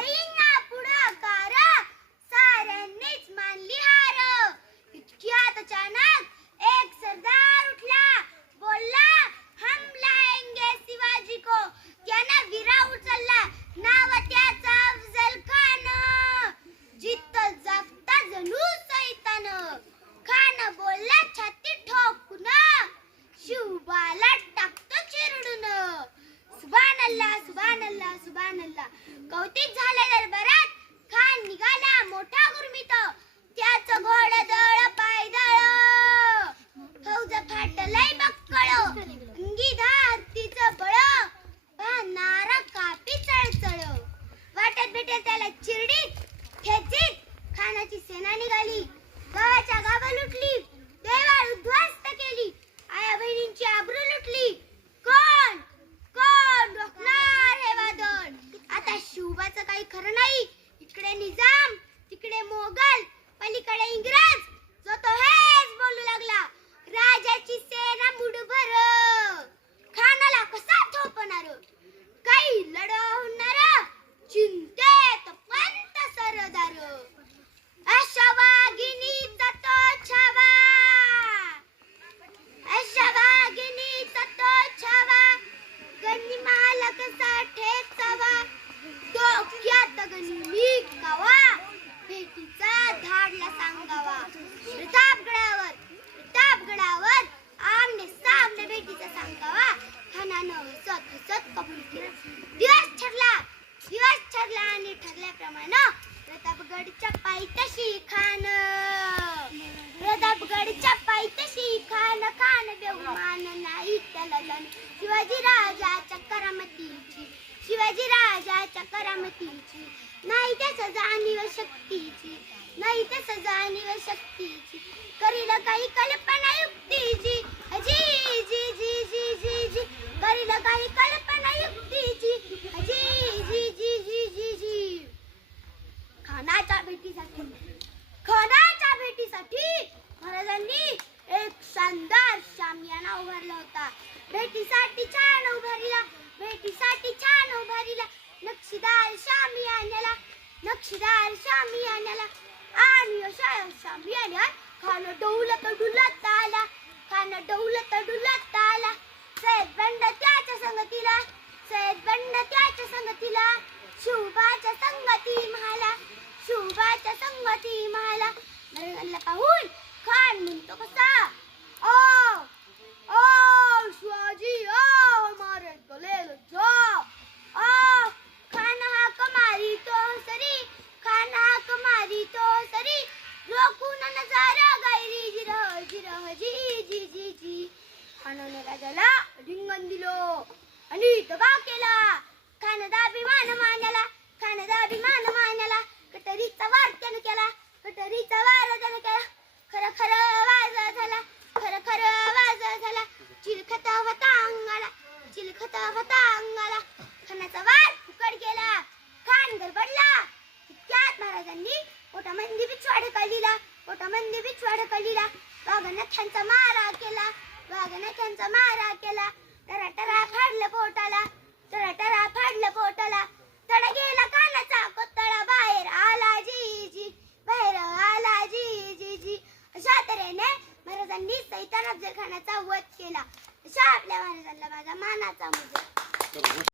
घेईना पुढाकार, साऱ्यांनीच मानली हार. इतक्यात अचानक एक सरदार उठला, बोलला हम लाएंगे शिवाजी को. त्यानं विरा उचलला, नाव त्याचं अफजल खान. जित जागता जणू सैतान, खान बोलला छाती ठोकून, शिवबाला टाकतो चिरडून. सुभान अल्लाह सुभान अल्लाह सुभान अल्लाह. कौतिक झाले दरबारात, खान निघाला मोठा गुरमीत. त्याचं घोडदळ पायदळ, फौज फाटलंय बक्कळ. अंगी धारतीचं बळ, भानारा कापी चळचळ. वाटत भेटेल त्याला चिरडीत ठेचीत, खानाची सेना निघाली. गावाच्या गावा लुटली, देवाळ उद्ध्वस्त केली. आया बहिणींची आबरू लुटली. कोण कोण रोखणार हे वादळ. आता शिवबाचं काही खरं नाही. इकडे निजाम, तिकडे मोगल, पलीकडे इंग्रज. जो तो हेच बोलू लागला, राजाची सेना मुठभर. खानाला कसा थोपणार, काही लढा होणार, चिंतेत पंत सरदार. अशा वाघिणीचा तो छावा, अशा वाघिणीचा तो छावा, गनिमाला कसा ठेचावा. डोक्यात गनिमी कावा, भेटीचा धाडला सांगावा. प्रतापगडावर आमने सामने भेटीचा सांगावा. खानानं हसत हसत कबूल केला. दिवस ठरला आणि ठरल्याप्रमाणे प्रतापगडच्या पायथ्याशी खान. प्रतापगडच्या पायथ्याशी खान. खान बेहुमान नाही त्याला जाण, शिवाजी राजाच्या करामतीची, शिवाजी राजाच्या करामतीची. नाही त्याचं जाणीव शक्तीची, नाही त्याचं जाणीव शक्तीची. करील काही कल्पना युक्तीची, जी जी जी जी जी जी. करील काही कल्पना युक्तीची, जी जी जी जी जी जी. खानाच्या भेटीसाठी महाराजांनी एक शानदार शामियाना उभारला होता. भेटीसाठी छान उभारीला नक्षीदार शामियान्याला. आणि अशा शामियान्यात खान डौलत डुलत आला. सैद बंड त्याच्या संगतीला, शिवबाच्या संगती म्हाला. महाराजांना पाहून खान म्हणतो कसा, ओ ओ शिवाजी, ओ मारे गले लज्जा. ओ खान हाक मारी तो सरी, रोखून नजारा गायरी जिरह जिरह जी जी जी जी. खानाने राजाला रिंगण दिलो आणि दबाव केला. खानाचा अभिमान मानला. कटरीचा वार त्यानं केला. खर खर वाज झाला. चिलखत होता अंगाला. खानाचा वार फुकट गेला. खान गडबडला. इतक्यात महाराजांनी पोटामध्ये बिछवा ढकलीला. वाघानं त्यांचा मारा केला. टरा फाडलं पोटाला. तड गेला खानाचा कोतळा. बाहेर आला जी जी. अशा तऱ्हेने महाराजांनी सैतान अफजल खानाचा वध केला. अशा आपल्या महाराजांना माझा मानाचा मुजरा.